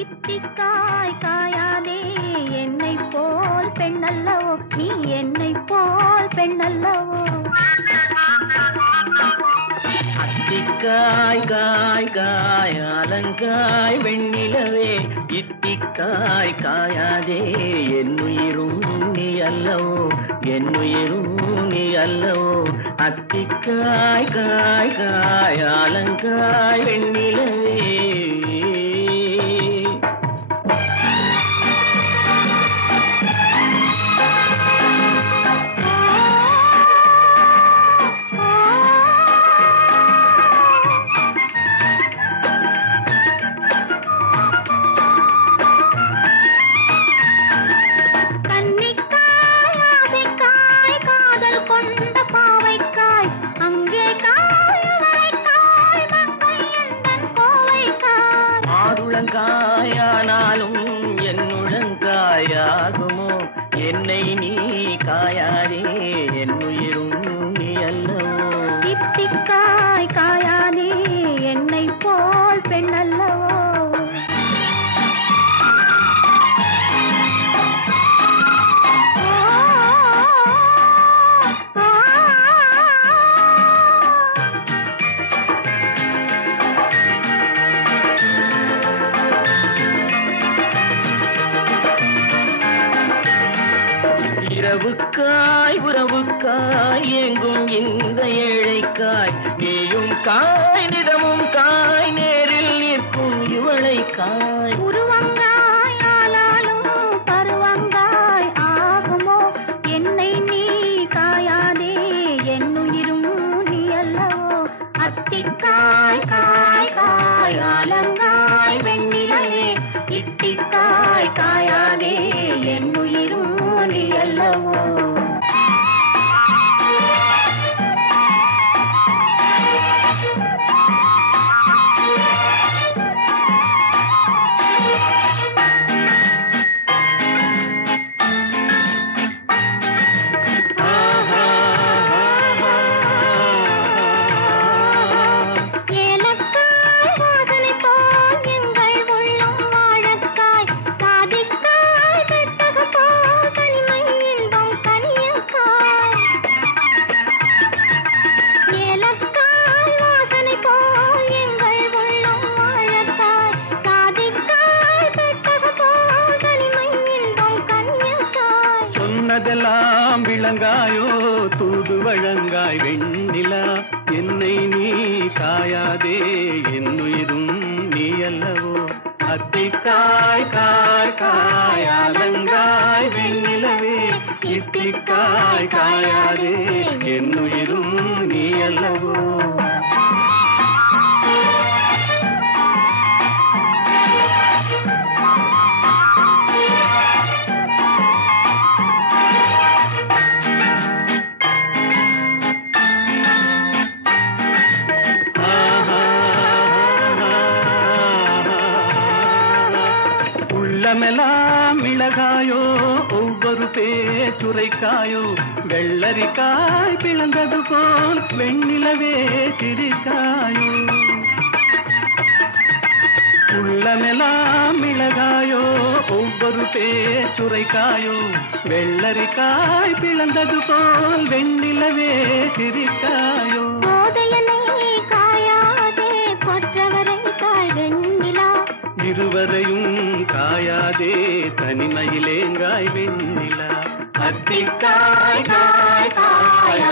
இத்திக்காய் காயாதே என்னை போல் பெண்ணல்லவோ நீ என்னை போல் பெண்ணல்லவோ அத்திக்காய் காய் காய் அலங்காய் வெண்ணிலவே இத்திக்காய் காயாதே என்னுயிரும் நீ அல்லவோ என்னுயிரும் நீ அல்லவோ அத்திக்காய் காய் காய் அலங்காய் வெண்ணிலவே காயானாலும் என்னுழங்காயாகுமோ என்னை நீ காயாதே என்னுயிரும் நீ அல்லவோ இத்திக்காய் காயாதே என்னை போல் பெண்ணல்லவோ இரவுக்காய் உறவுக்காய் எங்கும் இந்த ஏழைக்காய் நீயும் காய் நிறமும் காய் நேரில் நிற்கும் இவளை காய் உருவங்காய் ஆனாலும் பருவங்காய் ஆகுமோ என்னை நீ காயாதே என்னுயிரும் நீ அல்லவோ அத்திக்காய் காய் காய் அலங்காய் வெண்ணிலவே இத்திக்காய் காயாதே என்னுயிரும் நீ அல்லவோ சொன்னதெல்லாம் விளங்காயோ தூது வழங்காய் வெண்ணிலா என்னை நீ காயாதே என்னுயிரும் நீ அல்லவோ அத்திக்காய் காய் காய் அலங்காய் வெண்ணிலவே இத்திக்காய் காயாதே என்னுயிரும் நீ அல்லவோ உள்ளமெல்லாம் மிளகாயோ ஒவ்வொரு பேச்சுரைக்காயோ வெள்ளரிக்காய் பிளந்தது போல் வெண்ணிலவே சிரிக்காயோ உள்ளமெல்லாம் மிளகாயோ ஒவ்வொரு பேச்சுரைக்காயோ வெள்ளரிக்காய் பிளந்தது போல் வெண்ணிலவே சிரிக்காயோ இருவரையும் காயாதே தனிமையிலேங்காய் வெண்ணிலா அத்திக்காய் காய் காய்